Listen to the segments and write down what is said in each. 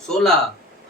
16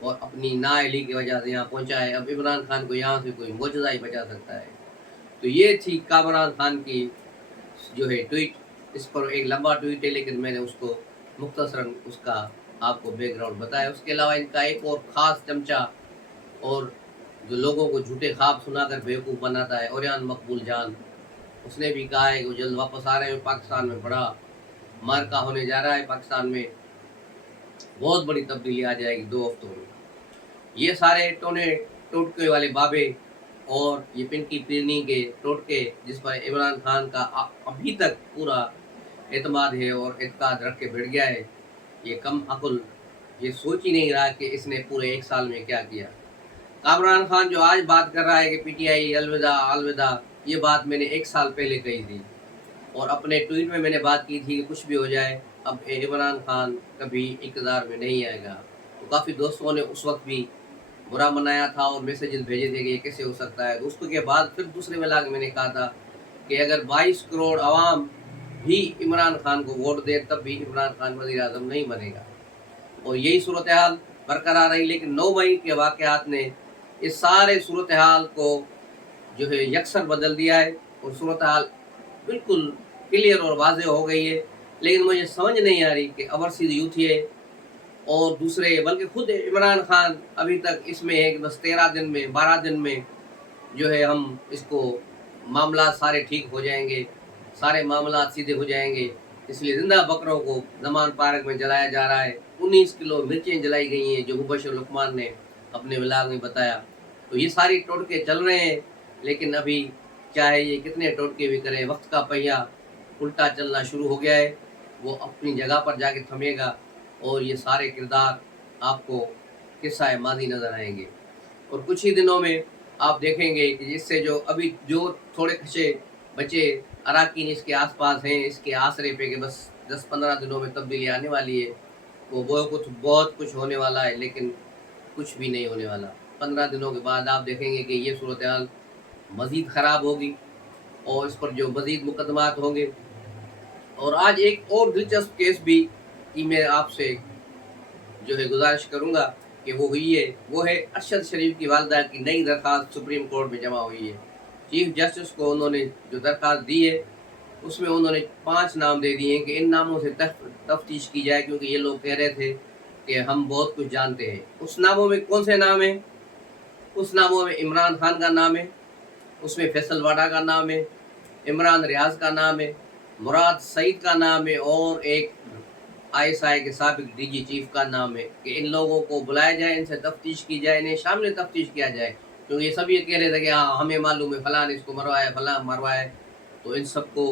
اور اپنی نااہلی کی وجہ سے یہاں پہنچا ہے. اب عمران خان کو یہاں سے کوئی معجزہ ہی بچا سکتا ہے. تو یہ تھی کامران خان کی جو ہے ٹویٹ. اس پر ایک لمبا ٹویٹ ہے لیکن میں نے اس کو مختصراً اس کا آپ کو بیک گراؤنڈ بتایا. اس کے علاوہ ان کا ایک اور خاص چمچہ اور جو لوگوں کو جھوٹے خواب سنا کر بیوقوف بناتا ہے، اوریان مقبول جان، اس نے بھی کہا ہے کہ وہ جلد واپس آ رہے ہیں. پاکستان میں بڑا مارکا ہونے جا رہا ہے، پاکستان میں بہت بڑی تبدیلی آ جائے گی 2 ہفتوں میں. یہ سارے ٹوٹکے والے بابے اور یہ پنکی پیرنی کے ٹوٹکے جس پر عمران خان کا ابھی تک پورا اعتماد ہے اور اعتقاد رکھ کے بیٹھ گیا ہے، یہ کم عقل یہ سوچ ہی نہیں رہا کہ اس نے پورے 1 سال میں کیا کیا. کامران خان جو آج بات کر رہا ہے کہ پی ٹی آئی الوداع الوداع، یہ بات میں نے 1 سال پہلے کہی تھی اور اپنے ٹویٹ میں نے بات کی تھی کہ کچھ بھی ہو جائے اب عمران خان کبھی اقتدار میں نہیں آئے گا. تو کافی دوستوں نے اس وقت بھی برا منایا تھا اور میسیجز بھیجے تھے کہ یہ کیسے ہو سکتا ہے. اس کے بعد پھر دوسرے میں لا کے میں نے کہا تھا کہ اگر 22 کروڑ عوام بھی عمران خان کو ووٹ دے تب بھی عمران خان وزیر اعظم نہیں بنے گا. اور یہی صورتحال برقرار رہی، لیکن 9 مئی کے واقعات نے اس سارے صورتحال کو جو ہے یکسر بدل دیا ہے اور صورتحال بالکل کلیئر اور واضح ہو گئی ہے. لیکن مجھے سمجھ نہیں آ رہی کہ اوورسیز یوتھیے اور دوسرے بلکہ خود عمران خان ابھی تک اس میں ہے کہ بس 13 دن میں 12 دن میں جو ہے ہم اس کو معاملات سارے ٹھیک ہو جائیں گے، سارے معاملات سیدھے ہو جائیں گے. اس لیے زندہ بکروں کو زمان پارک میں جلایا جا رہا ہے. 19 کلو مرچیں جلائی گئی ہیں جو مبشر لقمان نے اپنے ولاگ میں بتایا. تو یہ ساری ٹوٹکے چل رہے ہیں، لیکن ابھی چاہے یہ کتنے ٹوٹکے بھی کریں، وقت کا پہیہ الٹا چلنا شروع ہو گیا ہے. وہ اپنی جگہ پر جا کے تھمے گا اور یہ سارے کردار آپ کو قصہ ماضی نظر آئیں گے. اور کچھ ہی دنوں میں آپ دیکھیں گے کہ اس سے جو ابھی جو تھوڑے کھچے بچے اراکین اس کے آس پاس ہیں، اس کے آسرے پہ کہ بس 10-15 دنوں میں تبدیلی آنے والی ہے، وہ بہت کچھ ہونے والا ہے لیکن کچھ بھی نہیں ہونے والا. 15 دنوں کے بعد آپ دیکھیں گے کہ یہ صورتحال مزید خراب ہوگی اور اس پر جو مزید مقدمات ہوں گے. اور آج ایک اور دلچسپ کیس بھی کی میں آپ سے جو ہے گزارش کروں گا کہ وہ ہوئی ہے، وہ ہے ارشد شریف کی والدہ کی نئی درخواست سپریم کورٹ میں جمع ہوئی ہے. چیف جسٹس کو انہوں نے جو درخواست دی ہے اس میں انہوں نے 5 نام دے دیے ہیں کہ ان ناموں سے تفتیش کی جائے، کیونکہ یہ لوگ کہہ رہے تھے کہ ہم بہت کچھ جانتے ہیں. اس ناموں میں کون سے نام ہیں؟ اس ناموں میں عمران خان کا نام ہے، اس میں فیصل واڈا کا نام ہے، عمران ریاض کا نام ہے، مراد سعید کا نام ہے اور ایک ISI کے سابق DG چیف کا نام ہے کہ ان لوگوں کو بلایا جائے، ان سے تفتیش کی جائے، انہیں شامل تفتیش کیا جائے. کیونکہ یہ سب یہ کہہ رہے تھے کہ ہاں ہمیں معلوم ہے فلاں نے اس کو مروایا ہے، فلاں مروایا ہے. تو ان سب کو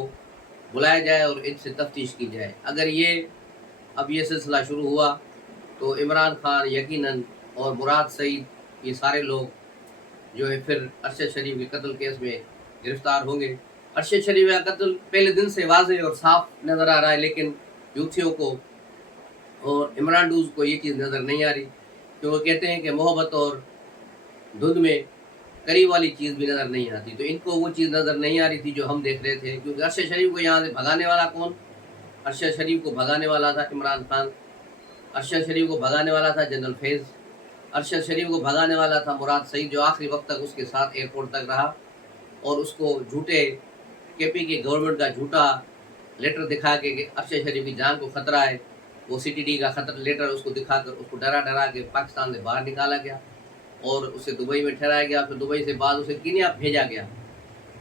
بلایا جائے اور ان سے تفتیش کی جائے. اگر یہ سلسلہ شروع ہوا تو عمران خان یقیناً اور مراد سعید یہ سارے لوگ جو ہے پھر ارشد شریف کے قتل کیس میں گرفتار ہوں گے. ارشد شریف کا قتل پہلے دن سے واضح اور صاف نظر آ رہا ہے، لیکن یوتھیوں کو اور عمران ڈوز کو یہ چیز نظر نہیں آ رہی، کہ وہ کہتے ہیں کہ محبت اور دھند میں قریب والی چیز بھی نظر نہیں آتی. تو ان کو وہ چیز نظر نہیں آ رہی تھی جو ہم دیکھ رہے تھے، کیونکہ ارشد شریف کو یہاں سے بھگانے والا کون؟ ارشد شریف کو بھگانے والا تھا عمران خان، ارشد شریف کو بھگانے والا تھا جنرل فیض، ارشد شریف کو بھگانے والا تھا مراد سعید جو آخری وقت تک اس کے ساتھ ایئرپورٹ تک رہا اور اس کو جھوٹے KP کے گورنمنٹ کا جھوٹا لیٹر دکھا کے کہ ارشد شریف کی جان کو خطرہ ہے، وہ CTD کا خطر لیٹر اس کو دکھا کر اس کو ڈرا کے پاکستان سے باہر نکالا گیا اور اسے دبئی میں ٹھہرایا گیا. پھر دبئی سے بعد اسے کینیا بھیجا گیا.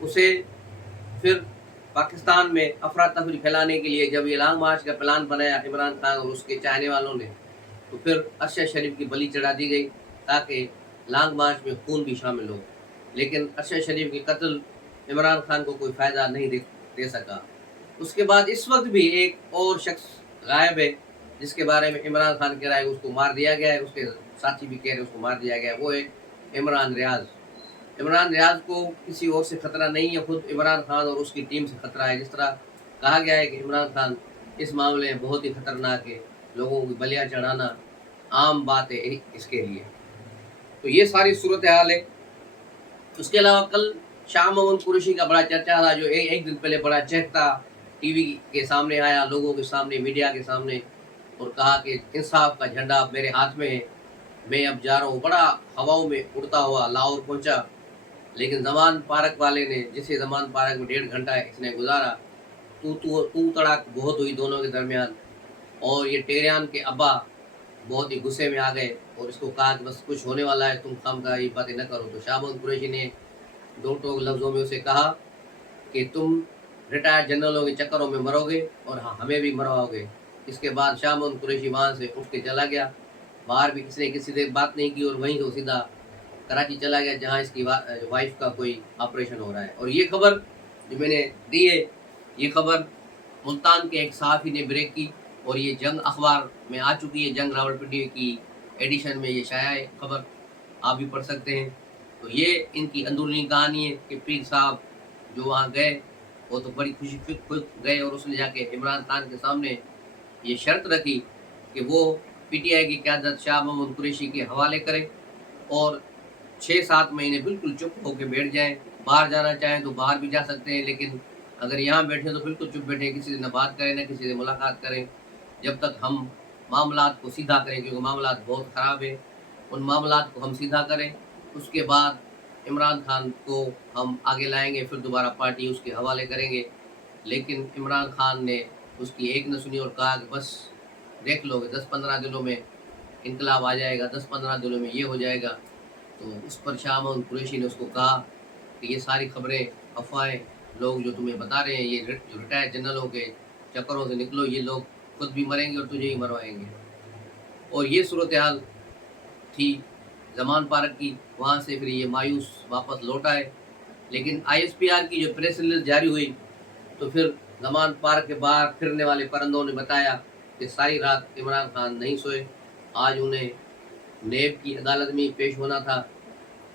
اسے پھر پاکستان میں افراتفری پھیلانے کے لیے جب یہ لانگ مارچ کا پلان بنایا عمران خان اور اس کے چاہنے والوں نے، تو پھر ارشد شریف کی بلی چڑھا دی گئی تاکہ لانگ مارچ میں خون بھی شامل ہو. لیکن ارشد شریف کے قتل عمران خان کو کوئی فائدہ نہیں دے سکا. اس کے بعد اس وقت بھی ایک اور شخص غائب ہے جس کے بارے میں عمران خان کہہ رہا ہے اس کو مار دیا گیا ہے، اس کے ساتھی بھی کہہ رہے ہیں اس کو مار دیا گیا ہے، وہ ہے عمران ریاض. عمران ریاض کو کسی اور سے خطرہ نہیں ہے، خود عمران خان اور اس کی ٹیم سے خطرہ ہے. جس طرح کہا گیا ہے کہ عمران خان اس معاملے میں بہت ہی خطرناک ہے، لوگوں کی بلیاں چڑھانا عام بات ہے اس کے لیے. تو یہ ساری صورتحال ہے. اس کے علاوہ کل شاہ محمود قریشی کا بڑا چرچا تھا جو ایک دن پہلے بڑا چہکتا ٹی وی کے سامنے آیا، لوگوں کے سامنے، میڈیا کے سامنے، اور کہا کہ انصاف کا جھنڈا میرے ہاتھ میں ہے میں اب جا رہا ہوں، بڑا ہواؤں میں اڑتا ہوا لاہور پہنچا، لیکن زمان پارک والے نے، جسے زمان پارک میں 1.5 گھنٹہ اس نے گزارا، تو تڑاک بہت ہوئی دونوں کے درمیان، اور یہ ٹیریان کے ابا بہت ہی غصے میں آ گئے اور اس کو کہا کہ بس کچھ ہونے والا ہے، تم خام کا یہ باتیں نہ کرو۔ تو شاہ محمود قریشی نے دو ٹوک لفظوں میں اسے کہا کہ تم ریٹائرڈ جنرلوں کے چکروں میں مرو گے اور ہمیں بھی مرواؤ گے۔ اس کے بعد شاہ محمود قریشی وہاں سے اٹھ کے چلا گیا، باہر بھی کسی سے بات نہیں کی، اور وہیں سے سیدھا کراچی چلا گیا جہاں اس کی وائف کا کوئی آپریشن ہو رہا ہے۔ اور یہ خبر جو میں نے دی ہے، یہ خبر ملتان کے ایک صحافی نے بریک کی، اور یہ جنگ اخبار میں آ چکی ہے، جنگ راولپنڈی کی ایڈیشن میں یہ شائع ہے خبر، آپ بھی پڑھ سکتے ہیں۔ تو یہ ان کی اندرونی کہانی ہے کہ پیر صاحب جو وہاں گئے وہ تو بڑی خوشی خود گئے، اور اس نے جا کے عمران خان کے سامنے یہ شرط رکھی کہ وہ پی ٹی آئی کی قیادت شاہ محمود قریشی کے حوالے کرے، اور 6-7 مہینے بالکل چپ ہو کے بیٹھ جائیں، باہر جانا چاہیں تو باہر بھی جا سکتے ہیں، لیکن اگر یہاں بیٹھیں تو بالکل چپ بیٹھیں، کسی سے نہ بات کریں نہ کسی سے ملاقات کریں، جب تک ہم معاملات کو سیدھا کریں، کیونکہ معاملات بہت خراب ہیں، ان معاملات کو ہم سیدھا کریں، اس کے بعد عمران خان کو ہم آگے لائیں گے، پھر دوبارہ پارٹی اس کے حوالے کریں گے۔ لیکن عمران خان نے اس کی ایک نہ سنی اور کہا کہ بس دیکھ لو گے 10-15 دنوں میں انقلاب آ جائے گا، 10-15 دنوں میں یہ ہو جائے گا۔ تو اس پر شاہ محمود قریشی نے اس کو کہا کہ یہ ساری خبریں افواہیں، لوگ جو تمہیں بتا رہے ہیں، یہ جو ریٹائر جنرلوں کے چکروں سے نکلو، یہ لوگ خود بھی مریں گے اور تجھے ہی مروائیں گے۔ اور یہ صورتحال تھی زمان پارک کی، وہاں سے پھر یہ مایوس واپس لوٹ آئے، لیکن آئی ایس پی آر کی جو پریس ریلیز جاری ہوئی تو پھر زمان پارک کے باہر پھرنے والے پرندوں نے بتایا کہ ساری رات عمران خان نہیں سوئے، آج انہیں نیب کی عدالت میں پیش ہونا تھا،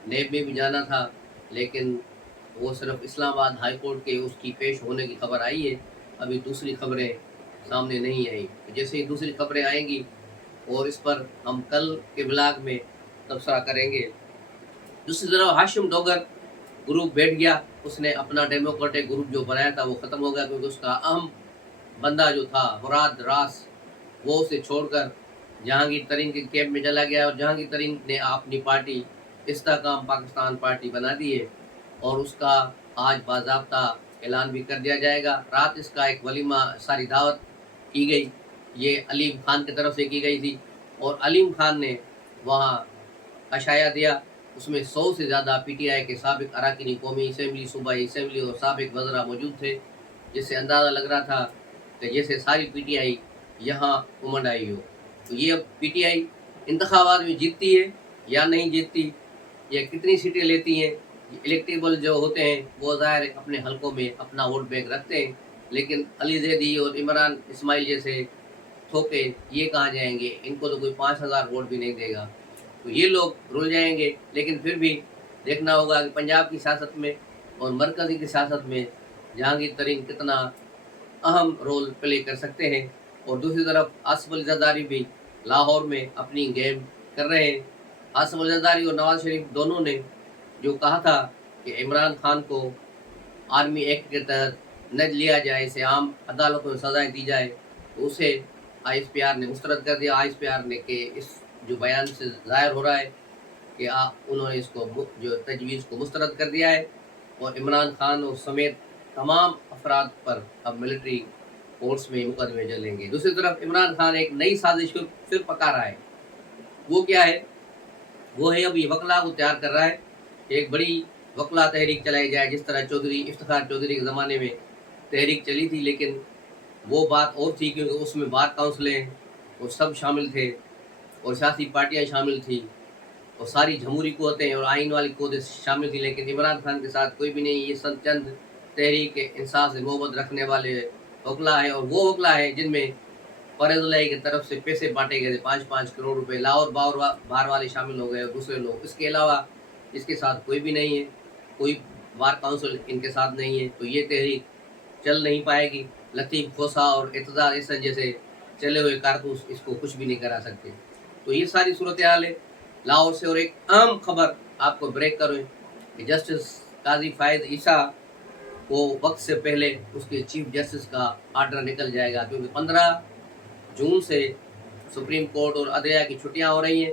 نیب میں بھی جانا تھا، لیکن وہ صرف اسلام آباد ہائی کورٹ کے اس کی پیش ہونے کی خبر آئی ہے، ابھی دوسری خبریں سامنے نہیں آئی۔ جیسے ہی دوسری خبریں آئیں گی اور اس پر ہم کل کے بلاگ میں تبصرہ کریں گے۔ دوسری طرف ہاشم ڈوگر گروپ بیٹھ گیا، اس نے اپنا ڈیموکریٹک گروپ جو بنایا تھا وہ ختم ہو گیا، کیونکہ اس کا اہم بندہ جو تھا مراد راس، وہ اسے چھوڑ کر جہانگیر ترین کے کیمپ میں چلا گیا، اور جہانگیر ترین نے اپنی پارٹی استحکام پاکستان پارٹی بنا دی ہے، اور اس کا آج باضابطہ اعلان بھی کر دیا جائے گا۔ رات اس کا ایک ولیمہ ساری دعوت کی گئی، یہ علیم خان کی طرف سے کی گئی تھی، اور علیم خان نے وہاں عشایہ دیا، اس میں 100 سے زیادہ پی ٹی آئی کے سابق اراکین قومی اسمبلی، صوبائی اسمبلی اور سابق وزراء موجود تھے، جس سے اندازہ لگ رہا تھا کہ جیسے ساری پی ٹی آئی یہاں امنڈ آئی ہو۔ تو یہ اب پی ٹی آئی انتخابات میں جیتتی ہے یا نہیں جیتتی، یا کتنی سیٹیں لیتی ہیں، الیکٹیبل جو ہوتے ہیں وہ ظاہر اپنے حلقوں میں اپنا ووٹ بینک رکھتے ہیں، لیکن علی زیدی اور عمران اسماعیل جیسے تھوکے یہ کہاں جائیں گے، ان کو تو کوئی 5,000 ووٹ بھی نہیں دے گا، تو یہ لوگ رل جائیں گے۔ لیکن پھر بھی دیکھنا ہوگا کہ پنجاب کی سیاست میں اور مرکزی کی سیاست میں جہانگیر ترین کتنا اہم رول پلے کر سکتے ہیں، اور دوسری طرف آصف علی زرداری بھی لاہور میں اپنی گیم کر رہے ہیں۔ آصف علی زرداری اور نواز شریف دونوں نے جو کہا تھا کہ عمران خان کو آرمی ایکٹ کے تحت نہ لیا جائے، اسے عام عدالتوں میں سزائیں دی جائے، تو اسے آئی ایس پی آر نے مسترد کر دیا۔ آئی ایس پی آر نے کہ اس جو بیان سے ظاہر ہو رہا ہے کہ انہوں نے اس کو جو تجویز کو مسترد کر دیا ہے، اور عمران خان اور سمیت تمام افراد پر اب ملٹری کورٹس میں مقدمے چلیں گے۔ دوسری طرف عمران خان ایک نئی سازش پھر پکا رہا ہے، وہ کیا ہے؟ وہ ہے اب یہ وکلا کو تیار کر رہا ہے، ایک بڑی وکلا تحریک چلائی جائے، جس طرح افتخار چودھری کے زمانے میں تحریک چلی تھی، لیکن وہ بات اور تھی کیونکہ اس میں بار کونسلیں اور سب شامل تھے، اور سیاسی پارٹیاں شامل تھیں، اور ساری جمہوری قوتیں اور آئین والی قوتیں شامل تھیں، لیکن عمران خان کے ساتھ کوئی بھی نہیں، یہ چند تحریک انصاف سے محبت رکھنے والے وکلا ہے، اور وہ وکلا ہے جن میں فریض اللہ کی طرف سے پیسے بانٹے گئے تھے 5-5 کروڑ روپے، لاہور باہر والے شامل ہو گئے اور دوسرے لوگ، اس کے علاوہ اس کے ساتھ کوئی بھی نہیں ہے، کوئی بار کونسل ان کے ساتھ نہیں ہے، تو یہ تحریک چل نہیں پائے گی۔ لطیف کھوسا اور اعتزاز احسن جیسے چلے ہوئے کارتوس اس کو کچھ بھی نہیں کرا سکتے۔ تو یہ ساری صورتحال ہے لاہور سے۔ اور ایک اہم خبر آپ کو بریک کروں کہ جسٹس قاضی فائز عیسیٰ کو وقت سے پہلے اس کے چیف جسٹس کا آرڈر نکل جائے گا، کیونکہ 15 جون سے سپریم کورٹ اور عدلیہ کی چھٹیاں ہو رہی ہیں،